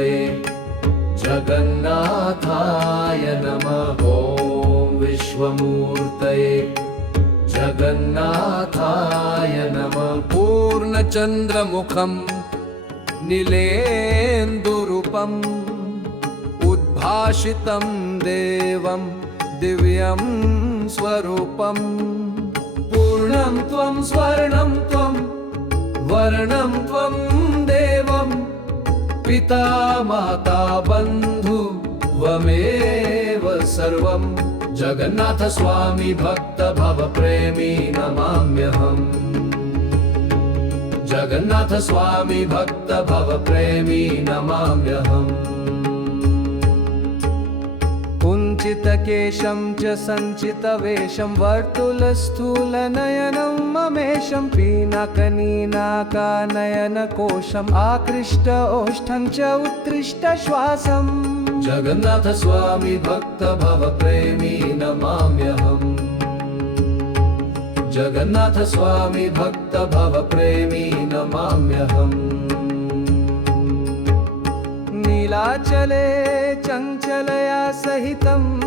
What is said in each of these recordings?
विश्वमूर्तये जगन्नाथाय नमः। ॐ विश्वमूर्तये जगन्नाथाय नमः। पूर्णचन्द्रमुखं नीलेन्दुरूपम् उद्भासितं देवं दिव्यं स्वरूपं। पूर्णं त्वं स्वर्णं त्वं वर्णं त्वं देवं पिता माता बन्धु त्वमेव सर्वं। जगन्नाथ स्वामी भक्त भव प्रेमी नमाम्यहम्। जगन्नाथ स्वामी भक्त भव प्रेमी नमाम्यहम्। कुञ्चितकेशं च सञ्चितवेषं वर्तुलस्थूलनयनं ममेशं पीनाकनीनाकानयनकोशम् आकृष्ट ओष्ठं च उत्कृष्टश्वासम्। जगन्नाथ स्वामी भक्त भव प्रेमी नमाम्यहम्। जगन्नाथ स्वामी भक्त भव प्रेमी नमाम्यहम्। नीलाचले चञ्चलया सहितम्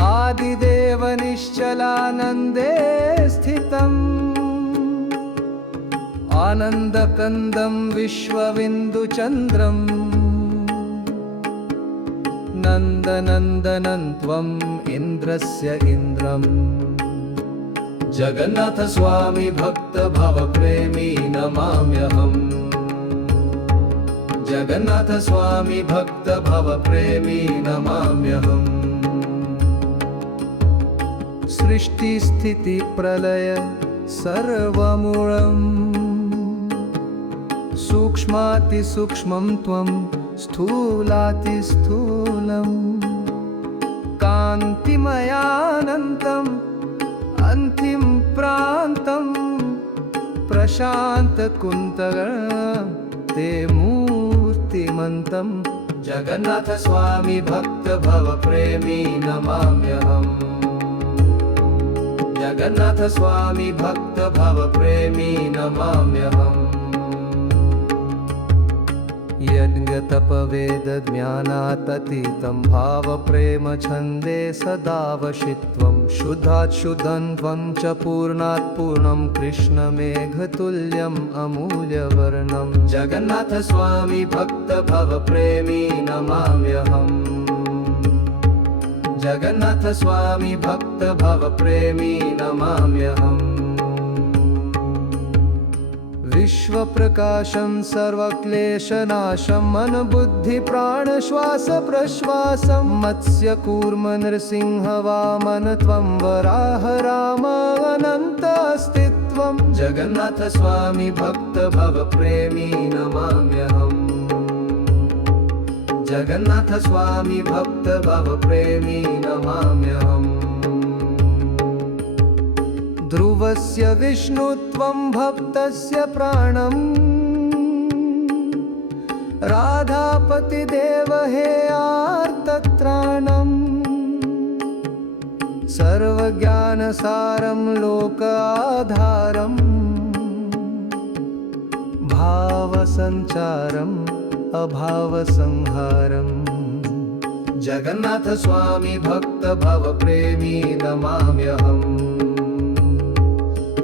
आदिदेव निश्चलानन्दे स्थितम्। आनन्दकन्दं विश्वविन्दुचन्द्रम् नन्दनन्दनं त्वम् इन्द्रस्य इन्द्रम्। जगन्नाथ स्वामी भक्त भव प्रेमी नमाम्यहम्। जगन्नाथ स्वामी भक्त भव प्रेमी नमाम्यहम्। सृष्टिस्थिति प्रलय सर्वमूलम् सूक्ष्मातिसूक्ष्मं त्वं स्थूलातिस्थूलम्। कान्तिमयानन्तम् अन्तिम प्रान्तं प्रशान्तकुन्तल ते मूर्तिमन्तं। जगन्नाथ स्वामी भक्त भव प्रेमी नमाम्यहम्। जगन्नाथ स्वामी भक्त भव प्रेमी नमाम्यहम्। यज्ञतपवेदज्ञानाततीतं भावप्रेम छन्दे सदावशित्वं। शुद्धात् शुद्धं त्वं च पूर्णात् पूर्णं कृष्णमेघतुल्यम् अमूल्यवर्णं। जगन्नाथ स्वामी भक्त भव प्रेमी नमाम्यहम्। जगन्नाथ स्वामी भक्त भव प्रेमी नमाम्यहम्। विश्वप्रकाशं सर्वक्लेशनाशं मनबुद्धिप्राणश्वासप्रश्वासं। मत्स्यकूर्म नृसिंह वामन त्वं वराह राम अनन्त अस्तित्वं। जगन्नाथ स्वामी भक्त भव प्रेमी नमाम्यहम्। जगन्नाथ स्वामी भक्त भव प्रेमी नमाम्यहम्। ध्रुवस्य विष्णुत्वं भक्तस्य प्राणम् राधापतिदेव हे आर्तत्राणम्। सर्वज्ञानसारं लोकाधारम् भावसञ्चारम् अभावसंहारम्। जगन्नाथ स्वामी भक्त भव प्रेमी नमाम्यहम्।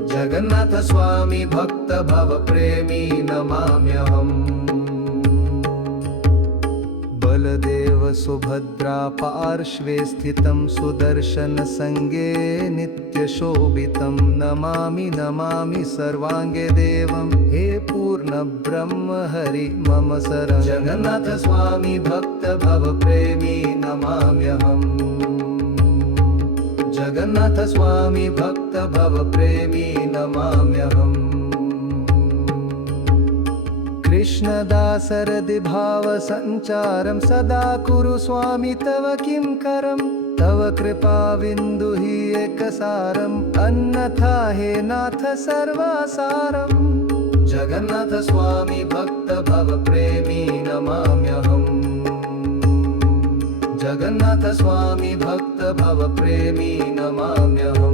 जगन्नाथ स्वामी भक्त भव प्रेमी नमाम्यहम्। बलदेव सुभद्रा पार्श्वे स्थितं सुदर्शन संगे नित्यशोभितं। नमामि नमामि सर्वांगे देवं हे पूर्ण ब्रह्म हरि मम शरणं। जगन्नाथ स्वामी भक्त भव प्रेमी नमाम्यहम्। जगन्नाथ स्वामी भक्त भव प्रेमी नमाम्यहम्। कृष्णदासरदि भावसञ्चारं सदा कुरु स्वामी तव किंकरं। तव कृपाविन्दु हि एकसारम् अन्यथा हे नाथ सर्वसारम्। जगन्नाथ स्वामी भक्त भव प्रेमी नमाम्यहम्। जगन्नाथ स्वामी भक्त भव प्रेमी नमाम्यहम्।